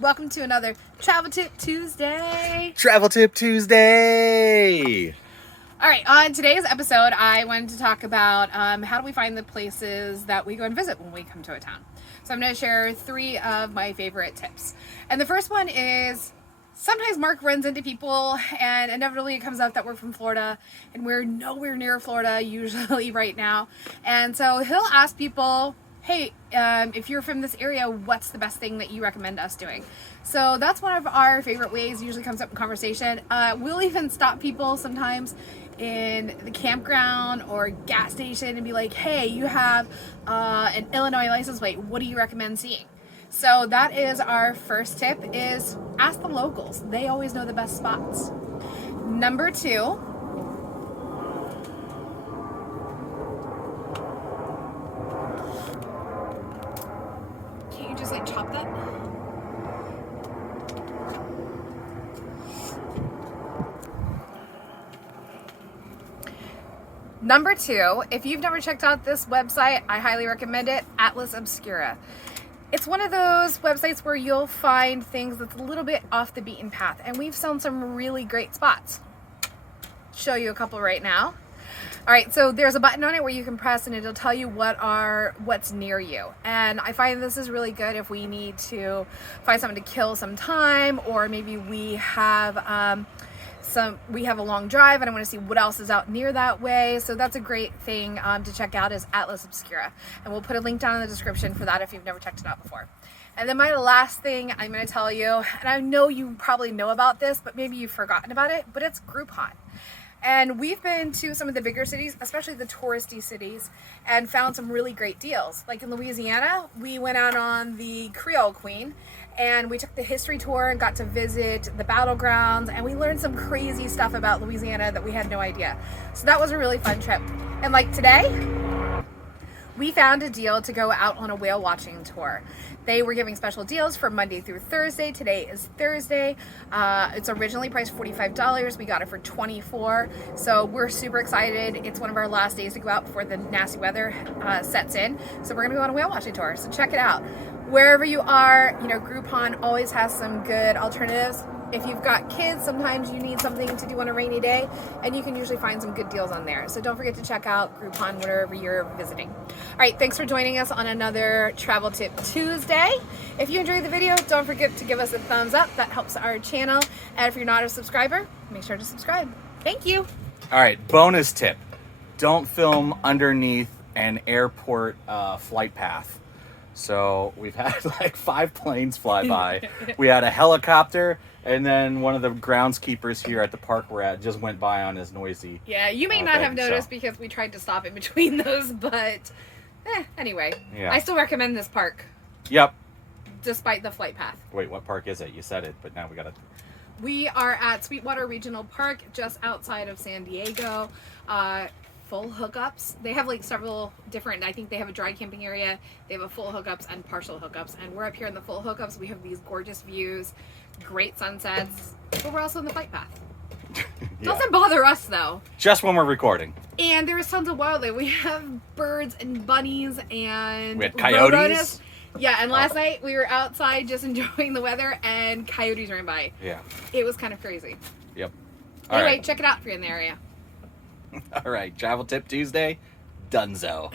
Welcome to another Travel Tip Tuesday. Travel Tip Tuesday. All right, on today's episode, I wanted to talk about how do we find the places that we go and visit when we come to a town. So I'm going to share 3 of my favorite tips. And the first one is sometimes Mark runs into people and inevitably it comes out that we're from Florida and we're nowhere near Florida usually right now. And so he'll ask people, hey, if you're from this area, what's the best thing that you recommend us doing? So that's one of our favorite ways, usually comes up in conversation. We'll even stop people sometimes in the campground or gas station and be like, hey, you have an Illinois license plate. What do you recommend seeing? So that is our first tip, is ask the locals. They always know the best spots. Number 2, just like chop that. Number 2, if you've never checked out this website, I highly recommend it, Obscura. It's one of those websites where you'll find things that's a little bit off the beaten path, and we've found some really great spots. Show you a couple right now. All right, so there's a button on it where you can press and it'll tell you what's near you. And I find this is really good if we need to find something to kill some time, or maybe we have a long drive and I want to see what else is out near that way. So that's a great thing to check out, is Atlas Obscura. And we'll put a link down in the description for that if you've never checked it out before. And then my last thing I'm going to tell you, and I know you probably know about this, but maybe you've forgotten about it, but it's Groupon. And we've been to some of the bigger cities, especially the touristy cities, and found some really great deals. Like in Louisiana, we went out on the Creole Queen and we took the history tour and got to visit the battlegrounds, and we learned some crazy stuff about Louisiana that we had no idea. So that was a really fun trip. And like today, we found a deal to go out on a whale watching tour. They were giving special deals for Monday through Thursday. Today is Thursday. It's originally priced $45. We got it for $24. So we're super excited. It's one of our last days to go out before the nasty weather sets in. So we're gonna go on a whale watching tour. So check it out. Wherever you are, Groupon always has some good alternatives. If you've got kids, sometimes you need something to do on a rainy day, and you can usually find some good deals on there. So don't forget to check out Groupon wherever you're visiting. All right, thanks for joining us on another Travel Tip Tuesday. If you enjoyed the video, don't forget to give us a thumbs up. That helps our channel. And if you're not a subscriber, make sure to subscribe. Thank you. All right, bonus tip. Don't film underneath an airport flight path. So we've had like 5 planes fly by. We had a helicopter, and then one of the groundskeepers here at the park we're at just went by on his noisy. Yeah, you may not have noticed because we tried to stop in between those, but anyway. Yeah. I still recommend this park. Yep. Despite the flight path. Wait, what park is it? You said it, but now we got to... We are at Sweetwater Regional Park, just outside of San Diego. Full hookups. They have like several different, I think they have a dry camping area. They have a full hookups and partial hookups. And we're up here in the full hookups. We have these gorgeous views, great sunsets, but we're also in the flight path. Doesn't bother us though. Just when we're recording. And there's tons of wildlife. We have birds and bunnies and we had coyotes. Roadrunners. Yeah, and last night we were outside just enjoying the weather and coyotes ran by. Yeah. It was kind of crazy. Yep. Anyway, check it out if you're in the area. All right, Travel Tip Tuesday, donezo.